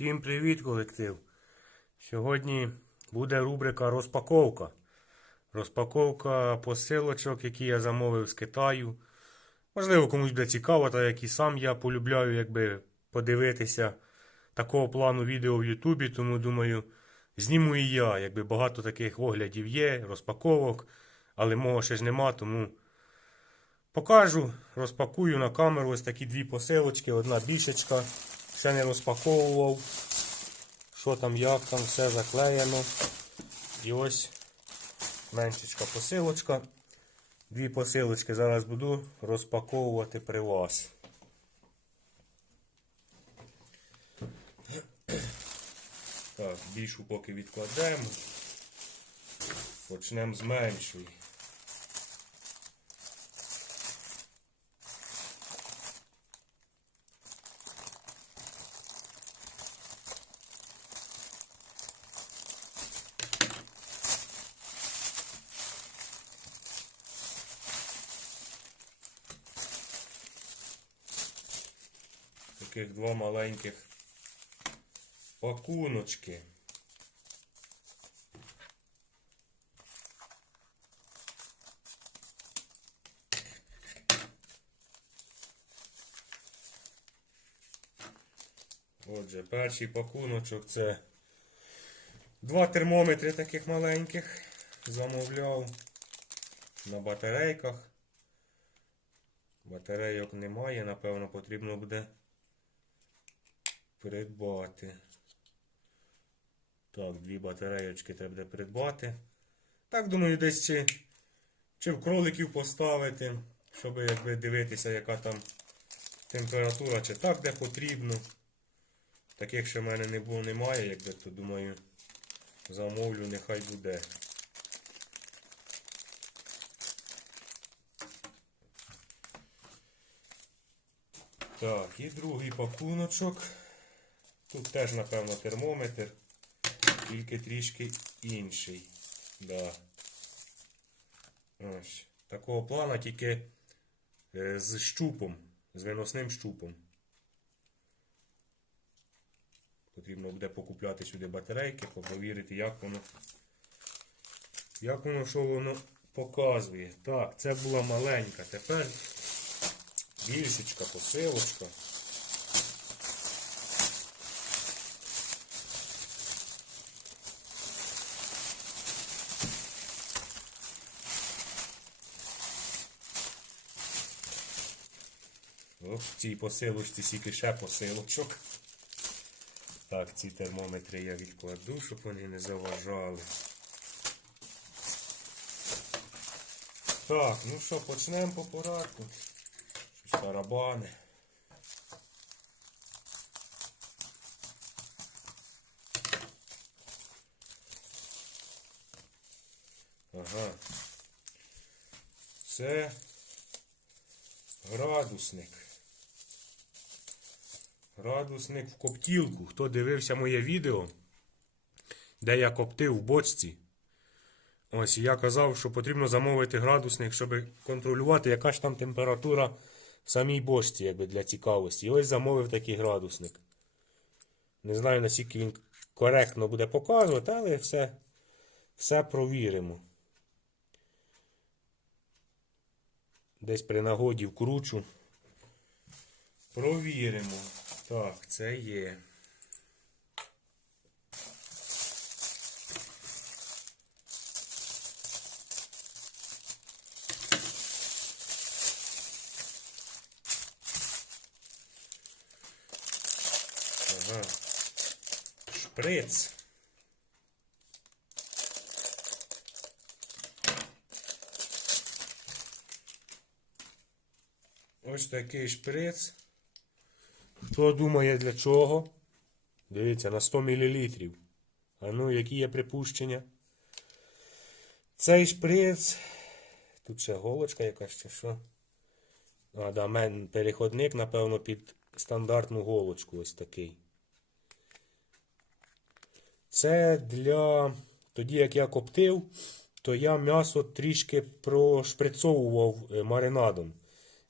Всім привіт, колектив! Сьогодні буде рубрика розпаковка. Розпаковка посилочок, які я замовив з Китаю. Можливо, комусь буде цікаво, та як і сам я полюбляю якби подивитися такого плану відео в Ютубі, тому думаю, зніму і я, якби багато таких оглядів є, розпаковок, але мого ще ж нема, тому покажу, розпакую на камеру ось такі дві посилочки, одна бішечка. Ще не розпаковував. Що там, як там, все заклеєно. І ось меншечка посилочка. Дві посилочки зараз буду розпаковувати при вас. Так, більшу поки відкладемо. Почнемо з меншої. Таких два маленьких пакуночки. Отже, перший пакуночок це два термометри таких маленьких. Замовляв на батарейках. Батарейок немає, напевно, потрібно буде придбати. Так, дві батареєчки треба буде придбати. Так, думаю, десь чи, чи в кроликів поставити, щоб якби дивитися, яка там температура, чи так де потрібно. Таких ще в мене не було, немає, якби, то думаю, замовлю, нехай буде. Так, і другий пакуночок. Тут теж, напевно, термометр, тільки трішки інший. Да. Ось. Такого плана, тільки е, з щупом, з виносним щупом. Потрібно буде покупляти сюди батарейки, повірити, як воно. Як воно, що воно показує. Так, це була маленька. Тепер більшечка, посилочка. О, в цій посилочці стільки ще посилочок. Так, ці термометри я відкладу, щоб вони не заважали. Так, ну що, почнемо по порядку. Щось тарабани. Ага. Це градусник. Градусник в коптілку. Хто дивився моє відео, де я коптив в бочці. Ось я казав, що потрібно замовити градусник, щоб контролювати, яка ж там температура в самій бочці, якби для цікавості. І ось замовив такий градусник. Не знаю, наскільки він коректно буде показувати, але все, все провіримо. Десь при нагоді вкручу. Провіримо. Так, це є. Ага. Шприц. Ось такий шприц. Хто думає для чого? Дивіться, на 100 мл. А ну, які є припущення? Цей шприц. Тут ще голочка якась чи що. А, переходник, напевно, під стандартну голочку ось такий. Це для. Тоді, як я коптив, то я м'ясо трішки прошприцовував е, маринадом.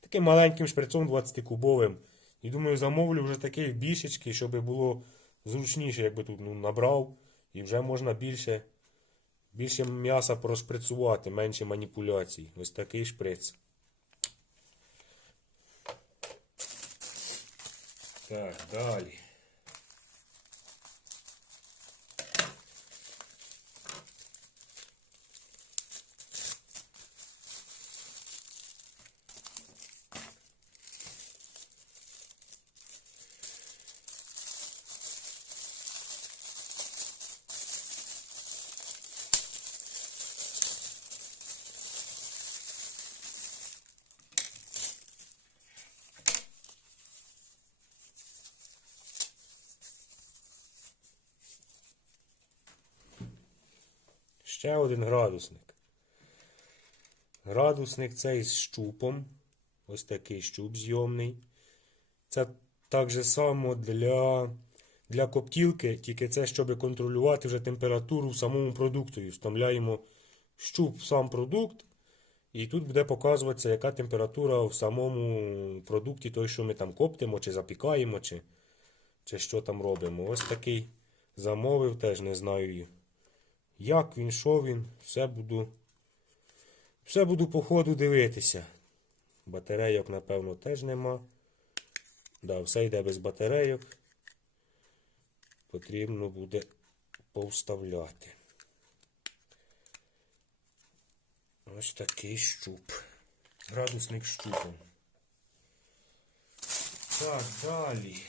Таким маленьким шприцом 20-кубовим. І думаю, замовлю вже такий більшечки, щоб було зручніше, якби тут ну, набрав, і вже можна більше, більше м'яса прошприцувати, менше маніпуляцій. Ось такий шприц. Так, далі. Ще один градусник. Градусник цей з щупом. Ось такий щуп зйомний. Це так же само для, для коптілки, тільки це, щоб контролювати вже температуру в самому продуктові. Вставляємо щуп в сам продукт, і тут буде показуватися, яка температура в самому продукті, той, що ми там коптимо, чи запікаємо, чи, чи що там робимо. Ось такий замовив, теж не знаю. Як він, що він, все буду. Все буду по ходу дивитися. Батарейок, напевно, теж нема. Да, все йде без батарейок. Потрібно буде повставляти. Ось такий щуп. Градусник щупом. Так, далі.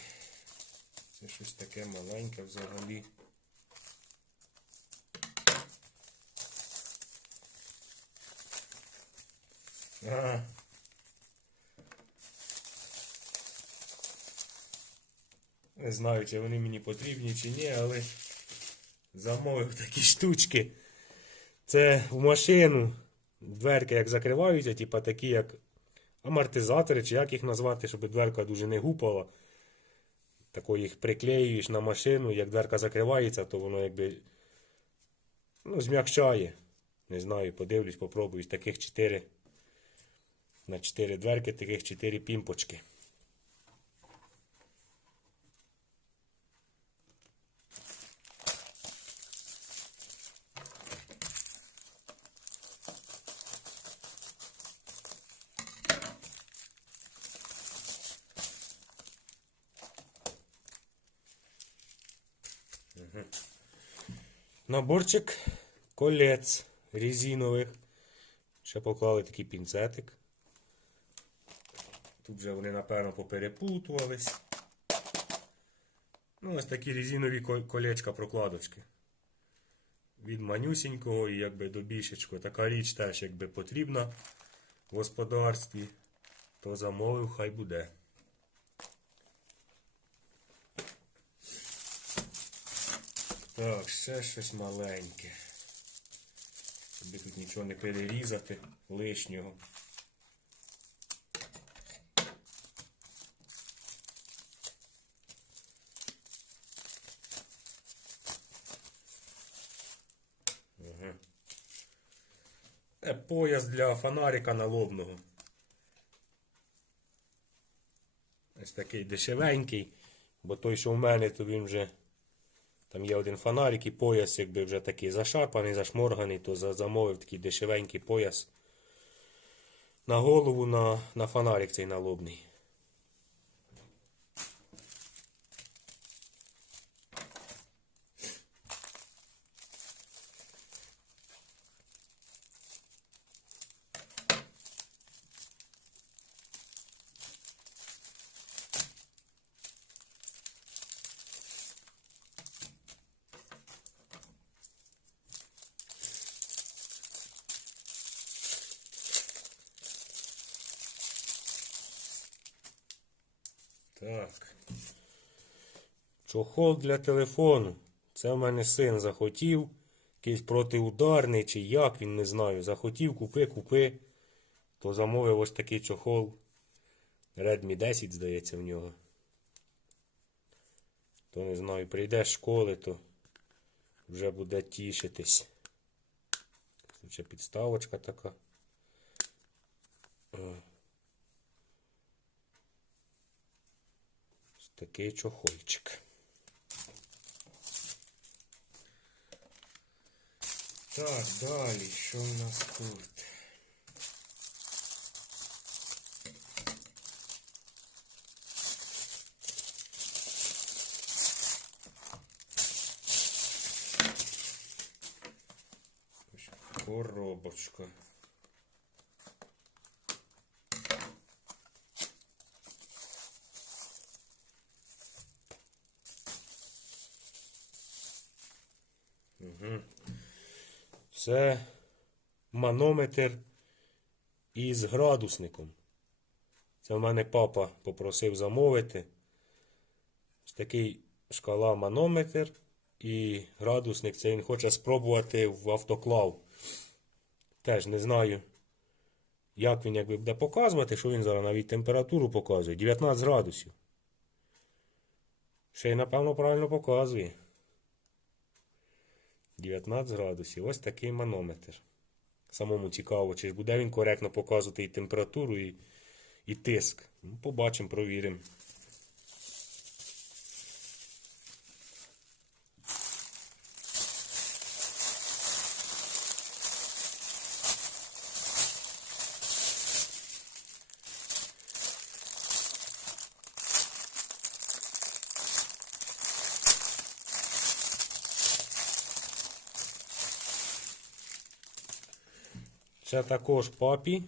Це щось таке маленьке взагалі. Не знаю, чи вони мені потрібні чи ні, але замовив такі штучки. Це в машину. Дверки як закриваються, типа такі, як амортизатори, чи як їх назвати, щоб дверка дуже не гупала. Тако їх приклеюєш на машину, як дверка закривається, то воно якби ну, змягчає. Не знаю, подивлюсь, попробую. Таких 4 на 4 дверки, таких 4 пімпочки. Наборчик колець резинових. Ще поклали такий пінцетик. Тут вже вони, напевно, поперепутувались. Ну, ось такі резинові колечка прокладочки. Від манюсінького і якби до більшечкого. Така річ теж якби потрібна в господарстві. То замовив, хай буде. Так, ще щось маленьке. Щоб тут нічого не перерізати лишнього. Пояс для фонарика налобного. Ось такий дешевенький, бо той, що в мене, то він вже. Там є один фонарик і пояс, якби вже такий зашарпаний, зашморганий, то замовив такий дешевенький пояс. На голову на, на фонарик цей налобний. Так. Чохол для телефону. Це в мене син захотів. Якийсь протиударний чи як, він не знаю. Захотів, купи, купи. То замовив ось такий чохол. Redmi 10, здається, в нього. То не знаю, прийде з школи, то вже буде тішитись. Ще підставочка така. такий чохольчик. Так, далі, що в нас тут? Коробочка. Це манометр із градусником. Це в мене папа попросив замовити. Ось такий шкала манометр і градусник. Це він хоче спробувати в автоклав. Теж не знаю, як він якби буде показувати, що він зараз навіть температуру показує. 19 градусів. Ще й, напевно, правильно показує. 19 градусів. Ось такий манометр. Самому цікаво, чи ж буде він коректно показувати і температуру, і, і тиск. Ну, побачимо, провіримо. Це також папі.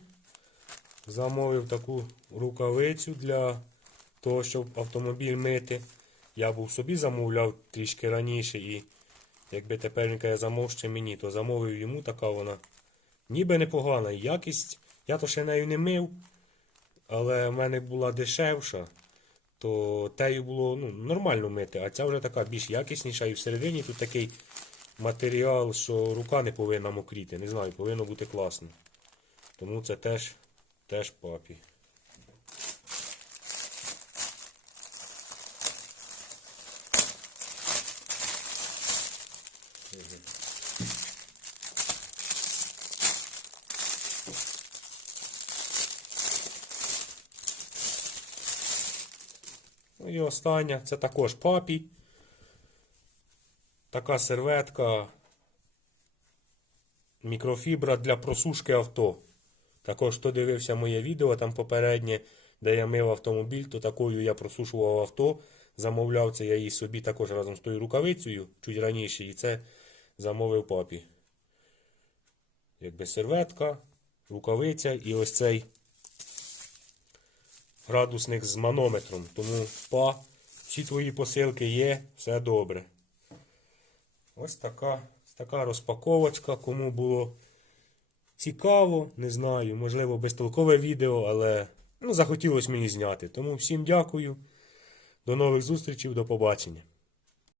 Замовив таку рукавицю для того, щоб автомобіль мити. Я був собі замовляв трішки раніше і якби тепер я замов ще мені, то замовив йому така вона. Ніби непогана. Якість. Я то ще нею не мив, але в мене була дешевша, то тею було ну, нормально мити, а ця вже така більш якісніша і всередині тут такий матеріал, що рука не повинна мокріти. Не знаю, повинно бути класно. Тому це теж, теж папі. Ну і остання, це також папі. Така серветка. Мікрофібра для просушки авто. Також хто дивився моє відео там попереднє, де я мив автомобіль, то такою я просушував авто. Замовляв це я її собі також разом з тою рукавицею, чуть раніше, і це замовив папі. Якби серветка, рукавиця і ось цей градусник з манометром. Тому па, всі твої посилки є, все добре. Ось така, така розпаковочка. Кому було цікаво, не знаю, можливо, безтолкове відео, але ну, захотілося мені зняти. Тому всім дякую. До нових зустрічей, до побачення.